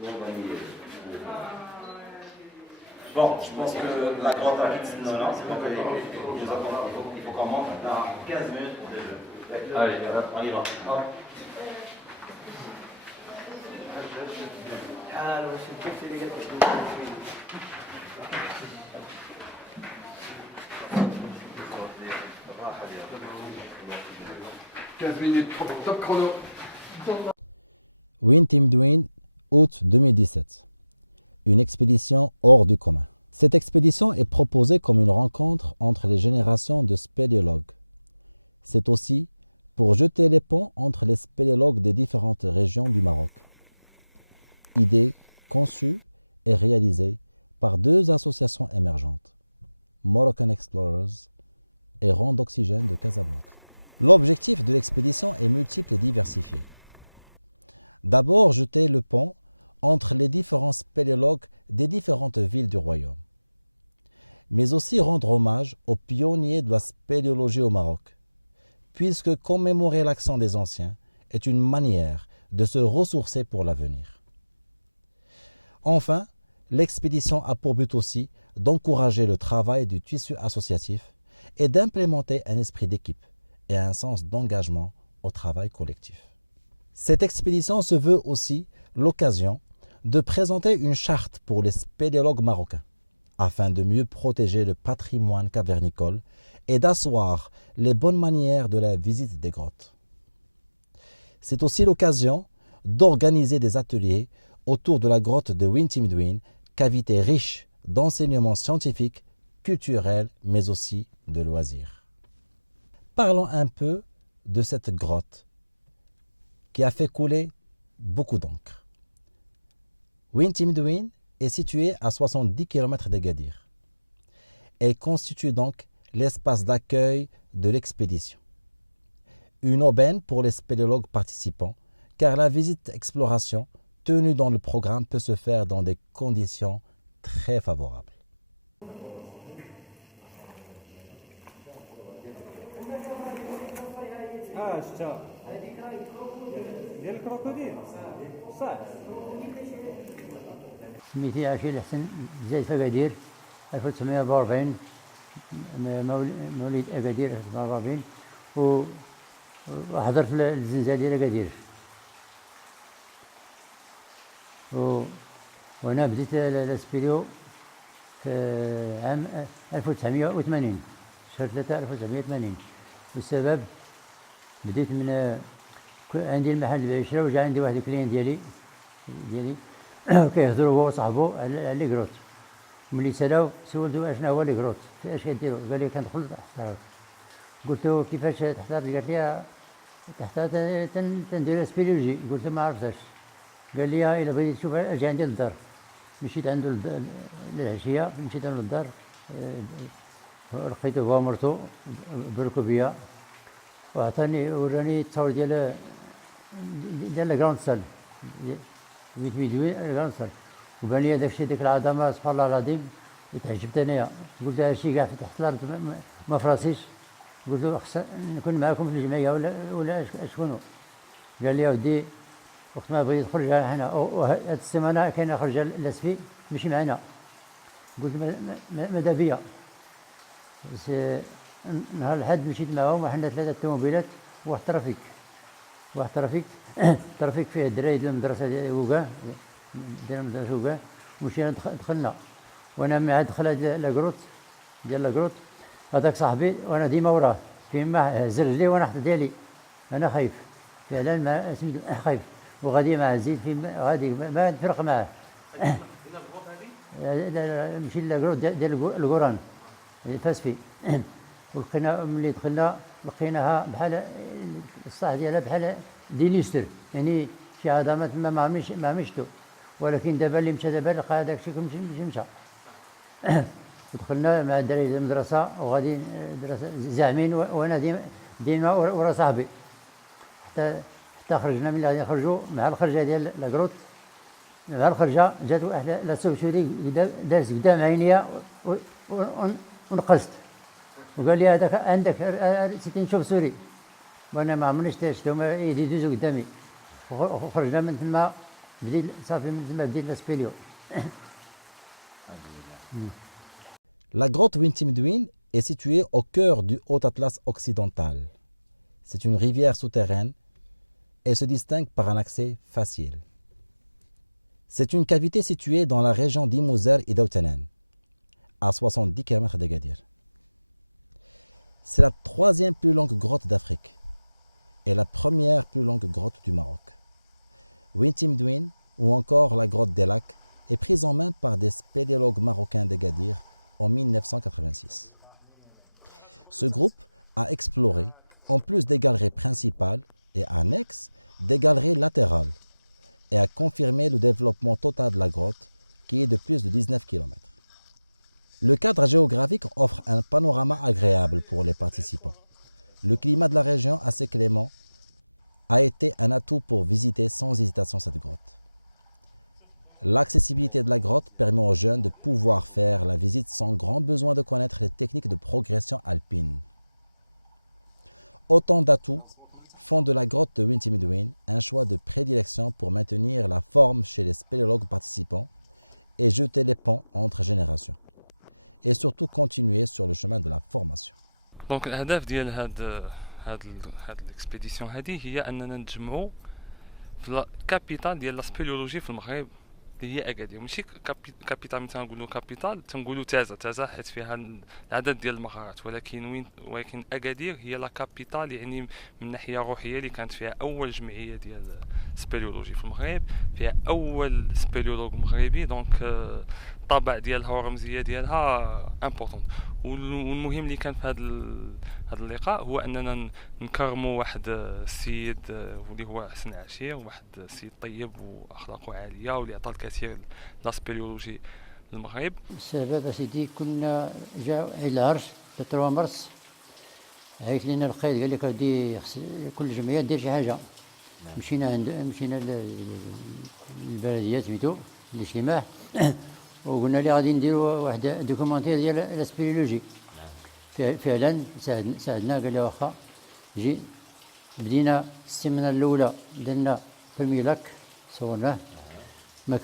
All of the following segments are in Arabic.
Bon, je pense que la grotte a vite là, donc il faut qu'on monte dans 15 minutes pour déjeuner. Allez, on y va. Top chrono. Win-Tim-Dwin, août 2017. Une expédition hors du commun. Cette expédition est proposée comme une rencontre entre les générations de spéléologues. C'est aussi pour jeter les ponts entre les spéléologues des différentes régions du Maroc. Idée conçue et réalisée par deux associations émergentes, Moroccan Explorers et Ronde d'Oxygène de Casablanca. L'objectif de l'expédition est multiple et diversifié. D'abord, jeter le pont entre les différents spéléologues des différentes villes du royaume, mais aussi rendre hommage aux pionniers de la spéléologie au Maroc, puisque commémorer l'action des anciens est une manière de se ressourcer pour l'avenir. Enfin, l'expédition a pour but aussi d'encourager le travail du tissu associatif et d'implémenter un esprit d'équipe et un sens d'engagement au travail collectif. Cette expédition se veut aussi l'occasion de présenter une charte pour les spéléologues marocains, afin de mieux protéger le patrimoine cavernicole et d'asseoir les bonnes manières de la visite des grottes. C'est aussi l'occasion d'organiser des ateliers autour de la grotte de Win-Tim-Dwin, cavité riche d'enseignements scientifiques, culturels, mais aussi de loisirs. Parlons un peu de cette grotte qui a fait couler beaucoup d'encre. Win-Tim-Dwin est située à 70 km d'Agadir. Elle constitue donc l'espace d'accueil de l'expédition. Une aubaine pour les spéléologues participants, car la visite exploration tenue dans le programme peut se faire dans des conditions très favorables. سميتي عشير الحسن زايد في أكادير 1944 مواليد أكادير 1944 وحضرت الزنزال ديال أكادير وأنا بديت الاسبيريو في عام 1980 شهر 3 1980 والسبب بديت من عندي المحل بعشرة وجا عندي واحد الكليان ديالي كيهضروا هو وصاحبو على لي كروت. ملي سالاو سولتو اشنا هو لي كروت اش كديروا؟ قال لي كندخل تحتار. قلت له كيفاش تحتار؟ قالت لي تحتار تندير سبيريولوجي. قلت له ما عرفتش. قال لي الا بغيتي تشوف اجي عندي للدار. مشيت عنده للعشيه، مشيت عنده للدار لقيته هو مرتو بركو بيا وعطاني وراني التصاور ديال لاكراوند سال ويدوي لاكراوند سال وبان لي داك الشيء ديك العظمه سبحان الله العظيم تعجبت انايا. قلت هادشي كاع تحت الارض ما فراسيش. قلت له خص نكون معكم في الجمعيه ولا شكونو؟ قال لي ودي وقت ما بغيت تخرج هنا هاد السيمانه كاين خرج لاسفي ماشي معنا. قلت ماذا بيا بس نهار الحد مشيت معاهم وحنا 3 طوموبيلات وواحد الترافيك فيه الدراري ديال المدرسه ديال وكا ديال المدرسه وكا ومشينا دخلنا وانا مع دخل لاكروت ديال لاكروت هذاك صاحبي وانا ديما وراه فيما هز رجلي وانا حط ديالي انا خايف فعلا ما سميتو خايف وغادي مع زيد في غادي ما نفرق معاه. مشي لاكروت ديال القران فاس فيه ولقينا ملي دخلنا لقيناها بحال الصح ديالها بحال دينيستر يعني شي عظمات ما مشتو ولكن دابا اللي مشى دابا لقى هذاك الشيء مشى. ودخلنا مع الدراري ديال المدرسه وغادي المدرسه زعمين وانا ديما ورا صاحبي حتى خرجنا ملي غادي نخرجوا مع الخرجه ديال لاكروت. مع الخرجه جات واحد لا سوسوري داز قدام عينيا ونقصت وقال لي هذاك عندك سيتي نشوف سوري وانا ما عمرني شفتهم يدوزوا قدامي. وخرجنا من تما بديت صافي من تما بديت نسبيليو. La grotte Wintimduin est située au cœur du Haut-Atlas occidental. C'est une rivière souterraine et se distingue par un accès facile. C'est une cavité située dans la région d'Imouzer et d'Outanan, à 70 km d'Agadir. C'est la troisième plus longue grotte d'Afrique et la première plus longue grotte du Maroc. Wintimduin, ou encore la grotte des Lacs, est prise en main par des spéléologues marocains d'Agadir en 1986. Ce groupe a exploré, en plus des galeries principales et annexes, des galeries latérales et a confirmé le développement total de la grotte qui est de plus de 19 km. Le cadre géographique offre un panorama agréable pour les participants. Le climat de la région assez clément a été un atout pour visiter sans hésitation cette grotte. L'accessibilité de la grotte permet aux jeunes de pouvoir faire la visite sans grand besoin de connaître les techniques de progression alpine. Autant d'atouts font de la grotte de Wintimduin un choix de prédilection pour maintenir la forme chez les spéléologues participants et jeter les ponts entre générations. Et surtout continuer sur le chemin de la formation. دونك الاهداف ديال هاد الاكسبيديسيون هذه هي اننا نتجمعوا في الكابيتال ديال لا سبيليولوجي في المغرب اللي هي اكادير. ماشي كابيتال مثلا نقولوا كابيتال تنقولوا تازا حيت فيها العدد ديال المغارات، ولكن اكادير هي لا كابيتال، يعني من ناحيه روحيه اللي كانت فيها اول جمعيه ديال سبيليولوجي في المغرب، فيها اول سبيليولوج مغربي. دونك الطابع ديالها والرمزيه ديالها امبورطون. والمهم اللي كان في هذا اللقاء هو اننا نكرموا واحد السيد اللي هو حسن عشير، واحد السيد طيب واخلاقه عاليه واللي عطى الكثير لا سبيليولوجي للمغرب. السبب سيدي كنا جا عيد العرش 3 مارس، عيط لنا القائد قال لك ودي كل جمعيه دير شي حاجه. مشينا للبلديه سميتو الاجتماع وقلنا لي غادي نديروا واحد دوكومونتير ديال الاسبيولوجي. فعلا ساعدنا قال لي واخا جي. بدينا السيمانه الاولى درنا برمي لاك صورناه، ما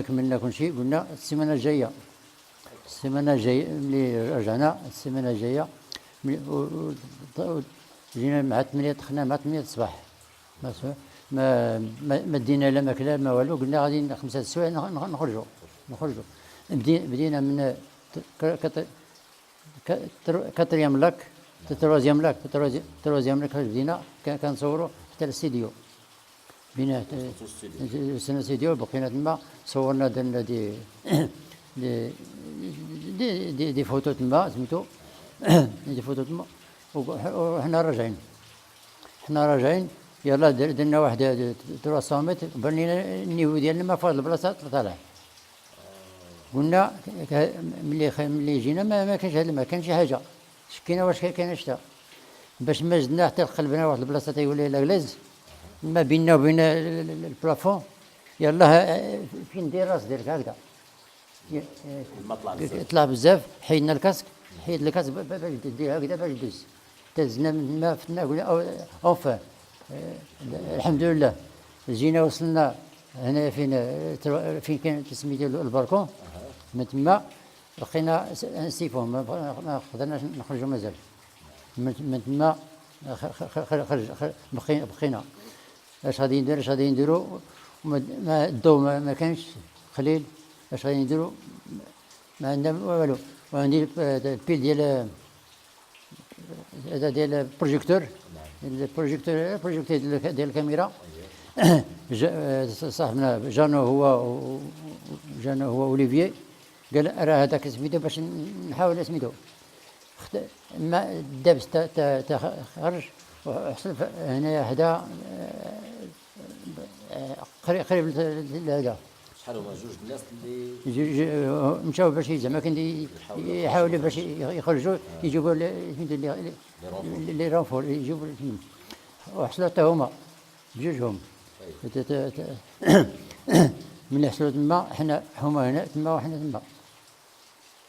كملنا كل شيء. قلنا السيمانه الجايه ملي رجعنا السيمانه الجايه جينا مع 8 دخلنا مع 8 الصباح ما دينا لا ماكله ما والو. قلنا غادي 5 السوايع نخرجوا. بدينا من كاتريام لاك تروازيام لاك بدينا كنصوروا حتى الاستديو. بينا وصلنا الاستديو بقينا تما صورنا درنا دي فوتو تما سميتو دي فوتو تما. وحنا راجعين يلا درنا واحد 300 متر بنينا النيفو ديال الماء في هاد البلاصه طالع. قلنا ملي جينا ما كانش هذا الماء، كان شي حاجه شكينا واش كاين شتا باش ما زدنا حتى قلبنا واحد البلاصه تيقول لي لاكليز ما بيننا وبين البلافون. يلا فين دير راس ديالك هكذا طلع بزاف. حيدنا الكاسك باش دير هكذا باش دوز. تهزنا من الماء فتنا قلنا اوفا الحمد لله. جينا وصلنا هنا فين كان سميتو البالكون. من تما لقينا نسيفهم ما قدرناش نخرجوا مازال. من تما بقينا اش غادي نديروا ما الضوء ما كانش خليل. اش غادي نديروا ما عندنا والو. وعندي البيل ديال البروجيكتور ديال الكاميرا. صاحبنا جانو هو اوليفيي قال راه هذاك سميتو باش نحاول سميتو ما الدبس خرج وحصل هنايا حدا قريب لهذا. شحال هما جوج الناس اللي مشاو باش زعما كان يحاولوا باش يخرجوا يجيبوا لي رانفور يجيبوا وحصلوا حتى هما بجوجهم. من حصلوا تما حنا هما هنا تما وحنا تما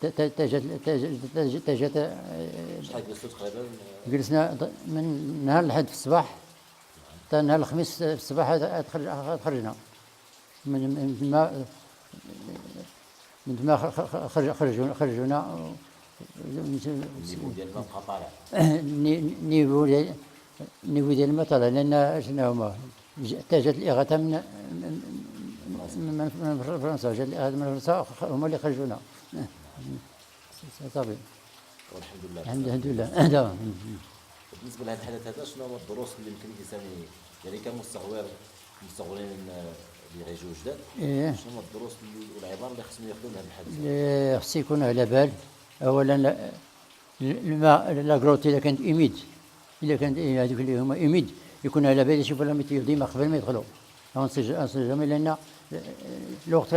تجات. شحال جلستوا تقريبا؟ جلسنا من نهار الأحد في الصباح حتى نهار الخميس في الصباح خرجنا. من ما خرجونا النيفو ديال الماء بقى طالع. نيفو ديال الماء طالع لان شنو هما حتى جات الاغاثه من فرنسا، جات الاغاثه من فرنسا هما اللي خرجونا صافي والحمد لله. الحمد لله. بالنسبه لهذا الحدث هذا شنو هما الدروس اللي يمكن الانسان يعني كمستغرب مستغربين اللي غيجيو جداد، شنو هما الدروس والعبار اللي خصهم ياخذوا من هذا الحدث؟ خص يكون على بال. اولا الماء لاكروت اذا كانت ايميد، اذا كانت هذوك اللي هما ايميد يكون على بال يشوفوا لهم ديما قبل ما يدخلوا انسجام، لان الوقت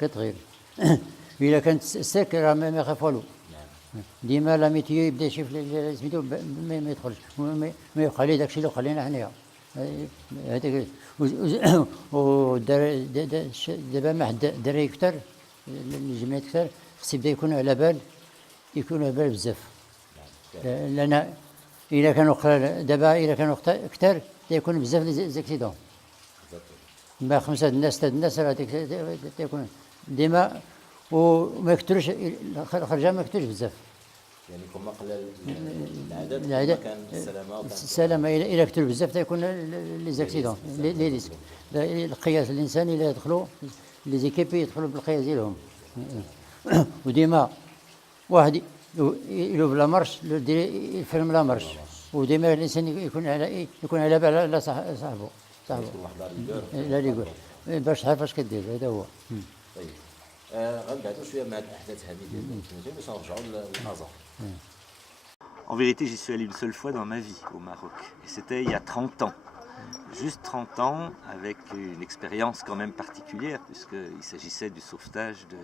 كتغير. اذا كانت ساك راه ما يخاف والو. ديما لا ميتيو يبدا يشوف سميتو ما يدخلش، ما يخلي داكشي اللي خلينا حنايا هذاك. دابا مع الدراري كثر، الجمعيات كثر، خص يبدا يكون على بال بزاف. لان الا كانوا دابا الا كانوا كثر تيكون بزاف لي زاكسيدون. ما 5 الناس 6 الناس راه تيكون ديما وما يكثرش، الخرجه ما يكثرش بزاف. يعني كما قلل العدد كان السلامه الى كثر بزاف تيكون لي زاكسيدون لي ريسك. القياس الانساني الا يدخلوا لي زيكيبي يدخلوا بالقياس ديالهم. وديما واحد يلو بلا مارش يفهم لا مارش، وديما الانسان يكون على بال على صاحبه لا اللي يقول باش تعرف اش كدير. هذا هو. طيب غنبعدوا شويه مع الاحداث هذه ديال التنجيم باش نرجعوا للنظر. En vérité, j'y suis allé une seule fois dans ma vie au Maroc. Et c'était il y a 30 ans. Juste 30 ans, avec une expérience quand même particulière, puisqu'il s'agissait du sauvetage de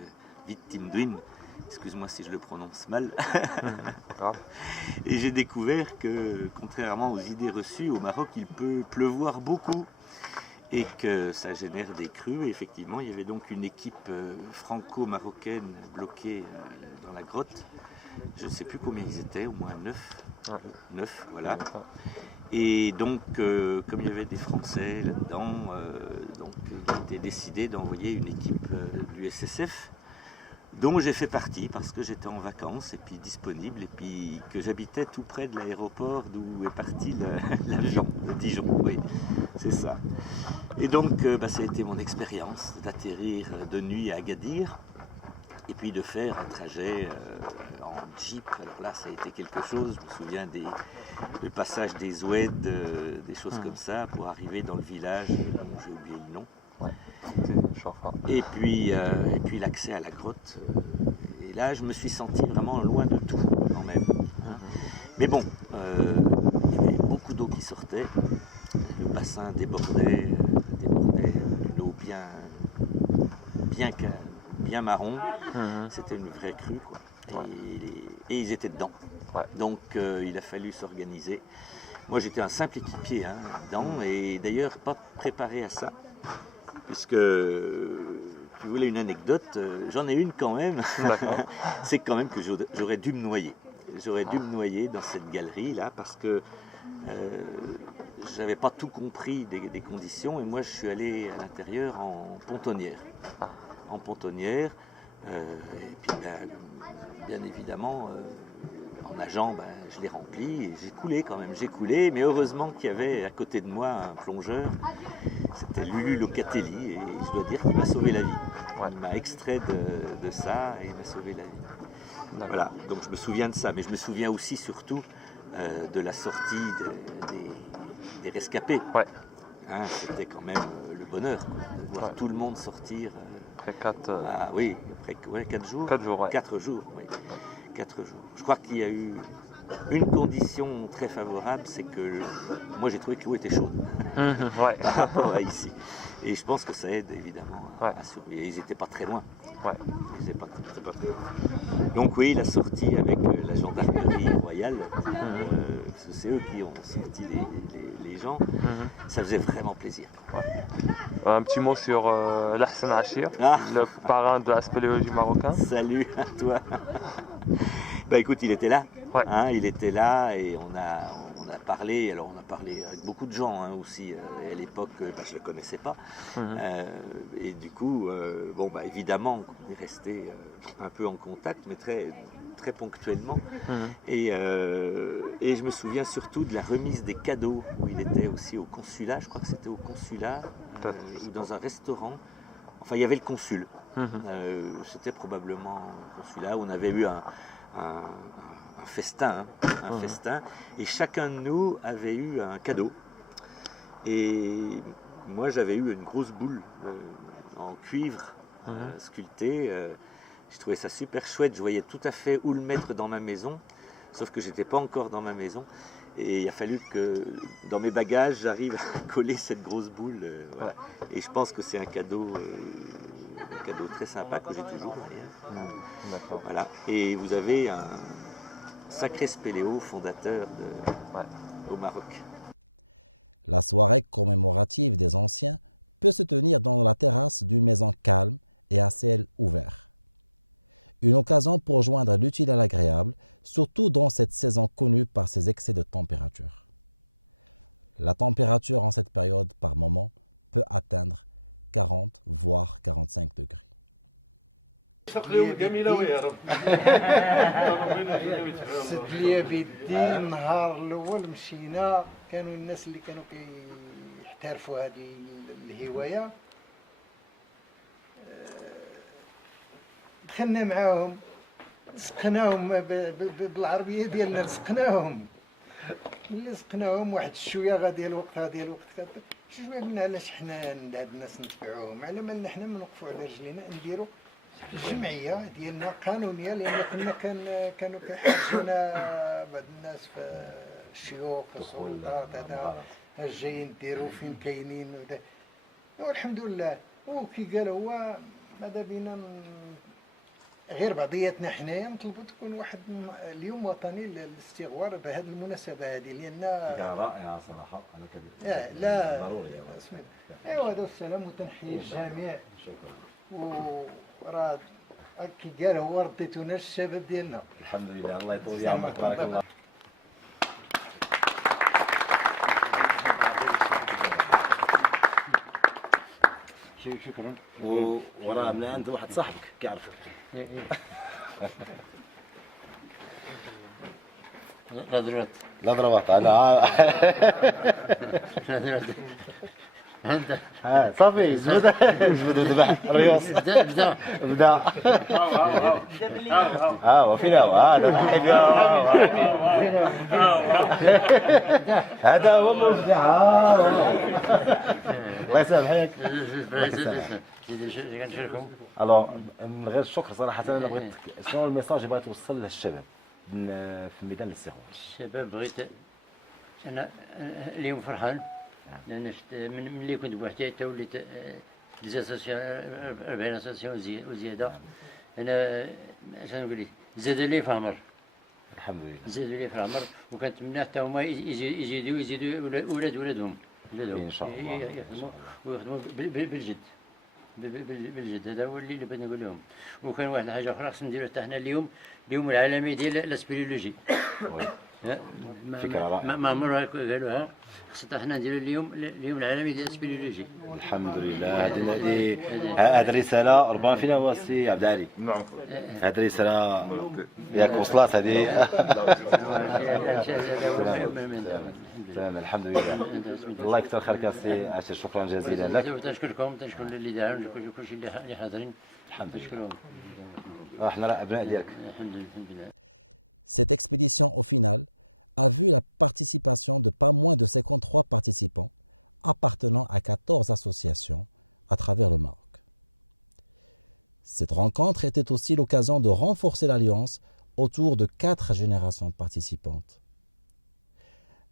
Vit Tindouine. Excuse-moi si je le prononce mal. Et j'ai découvert que, contrairement aux idées reçues, au Maroc, il peut pleuvoir beaucoup et que ça génère des crues. Et effectivement, il y avait donc une équipe franco-marocaine bloquée dans la grotte. Je ne sais plus combien ils étaient, au moins 9. 9, voilà. Et donc, comme il y avait des Français là-dedans, donc il a été décidé d'envoyer une équipe du SSF, dont j'ai fait partie parce que j'étais en vacances et puis disponible, et puis que j'habitais tout près de l'aéroport d'où est parti l'avion de Dijon. Oui, c'est ça. Et donc, ça a été mon expérience d'atterrir de nuit à Agadir. Et puis de faire un trajet en jeep. Alors là, ça a été quelque chose. Je me souviens du passage des Oued, des choses comme ça, pour arriver dans le village dont j'ai oublié le nom. Et puis l'accès à la grotte. Et là, je me suis senti vraiment loin de tout, quand même. Mais bon, il y avait beaucoup d'eau qui sortait. Le bassin débordait, une eau bien marron, c'était une vraie crue, quoi. Et ils étaient dedans. Donc il a fallu s'organiser. Moi j'étais un simple équipier dedans, et d'ailleurs pas préparé à ça, puisque si vous voulez une anecdote, j'en ai une quand même. C'est quand même que j'aurais dû me noyer. J'aurais dû me noyer dans cette galerie là, parce que j'avais pas tout compris des conditions, et moi je suis allé à l'intérieur en pontonnière. Et puis bien évidemment en nageant je l'ai rempli et j'ai coulé, mais heureusement qu'il y avait à côté de moi un plongeur, c'était Lulu Locatelli, et je dois dire qu'il m'a sauvé la vie. Il m'a extrait de ça et il m'a sauvé la vie. Voilà, donc je me souviens de ça, mais je me souviens aussi surtout de la sortie des rescapés. C'était quand même le bonheur, de voir tout le monde sortir. Après 4 jours. 4 jours, 4 jours, oui. 4 jours. Je crois qu'il y a eu une condition très favorable, c'est que moi j'ai trouvé que l'eau était chaude par rapport à ici. Et je pense que ça aide évidemment à surveiller. Ils n'étaient pas très loin. Ils n'étaient pas très loin. Donc oui, la sortie avec la gendarmerie royale, c'est eux qui ont sorti les gens, ça faisait vraiment plaisir. Un petit mot sur Lahsen Achir, le parrain de la spéléologie marocaine. Salut à toi. Écoute, il était là. Il était là, et on a parlé, alors on a parlé avec beaucoup de gens hein, aussi, et à l'époque je ne le connaissais pas, et du coup, évidemment, on est resté un peu en contact, mais très, très ponctuellement, et je me souviens surtout de la remise des cadeaux, où il était aussi au consulat, je crois que c'était au consulat, ou dans un restaurant, enfin il y avait le consul, c'était probablement au consulat, où on avait eu un festin, festin, et chacun de nous avait eu un cadeau. Et moi j'avais eu une grosse boule en cuivre sculptée. Je trouvais ça super chouette, je voyais tout à fait où le mettre dans ma maison, sauf que j'étais pas encore dans ma maison. Et il a fallu que dans mes bagages j'arrive à coller cette grosse boule. Voilà. Et je pense que c'est un cadeau très sympa que j'ai toujours d'ailleurs. Voilà. Et vous avez un sacré spéléo fondateur au Maroc. La soirée commémorative des anciens peut se tenir dans la terrasse d'une maison calme et à ciel ouvert. Une occasion pour joindre l'utile à l'agréable, surtout dans cette saison connue par ses excès de température. La température en cette période, par moment, peut atteindre 40 voire 45 degrés. سد لي بيدي النهار الاول مشينا كانوا الناس اللي كانوا كيحترفوا هذه الهوايه دخلنا معاهم سقناهم بالعربيه ديالنا سقناهم ملي سقناهم واحد شويه غادي الوقت شويه قلنا علاش حنا هاد الناس نتبعوهم على ما حنا نوقفوا على رجلينا نديروا الجمعيه ديالنا قانونيه لان كانوا كيحاجونا بعض الناس في الشيوخ السلطات هذا جايين نديروا فين كاينين والحمد لله وكي قال هو ماذا بينا غير بعضياتنا حنايا نطلبوا تكون واحد اليوم وطني للاستغوار بهذه المناسبه هذه لان رائعه صراحه انا كبير لا ضروري ايوا هذا السلام وتنحيي الجميع وراه كي قال هو رديتونا الشباب ديالنا الحمد لله الله يطول يعمرك بارك الله شكرا. وراه من عند واحد صاحبك كيعرفك. لا ضربت. لا ضربت انا. انت صافي جبد ذبح الريوس. بدا وفينا هذا هو المرجع. الله يسامحك. الو من غير الشكر صراحه انا بغيت شنو الميساج اللي بغيت توصل للشباب في ميدان الاستغوار؟ الشباب بغيت انا اليوم فرحان لان ملي كنت بوحدي حتى وليت ليزاسيون 40 اساسيون وزياده انا اش نقول لك زاد لي في عمر الحمد لله زاد لي في عمر وكنتمنى حتى هما يزيدوا ولادهم ان شاء الله يخدموا ويخدموا بالجد هذا هو اللي بغيت نقول لهم. وكان واحد الحاجه اخرى خصنا نديروا حتى حنا اليوم العالمي ديال لاسبيرولوجي فكره رائعه ما عمرها قالوها خصنا حنا نديروا اليوم العالمي ديال الاسبيرولوجي. الحمد لله. هذه الرساله ربما فينا هو السي عبد العالي. هذه الرساله ياك وصلت هذه. تمام الحمد لله. الله يكثر خيرك السي عاشر شكرا جزيلا لك. تنشكركم تنشكر اللي داعوا كلشي اللي حاضرين الحمد لله. احنا ابناء ديالك. الحمد لله. Cette expédition, au final, a vu la participation de pas moins de 53 participants appartenant à 14 associations à travers le Maroc. Cette rencontre était aussi l'occasion de renforcer l'alliance autour de 4 générations participantes.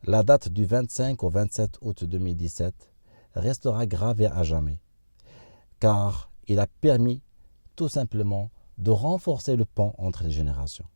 La date du 25 au 27 août 2017 restera gravée à jamais, car il a permis tout simplement de renforcer le pont entre les générations.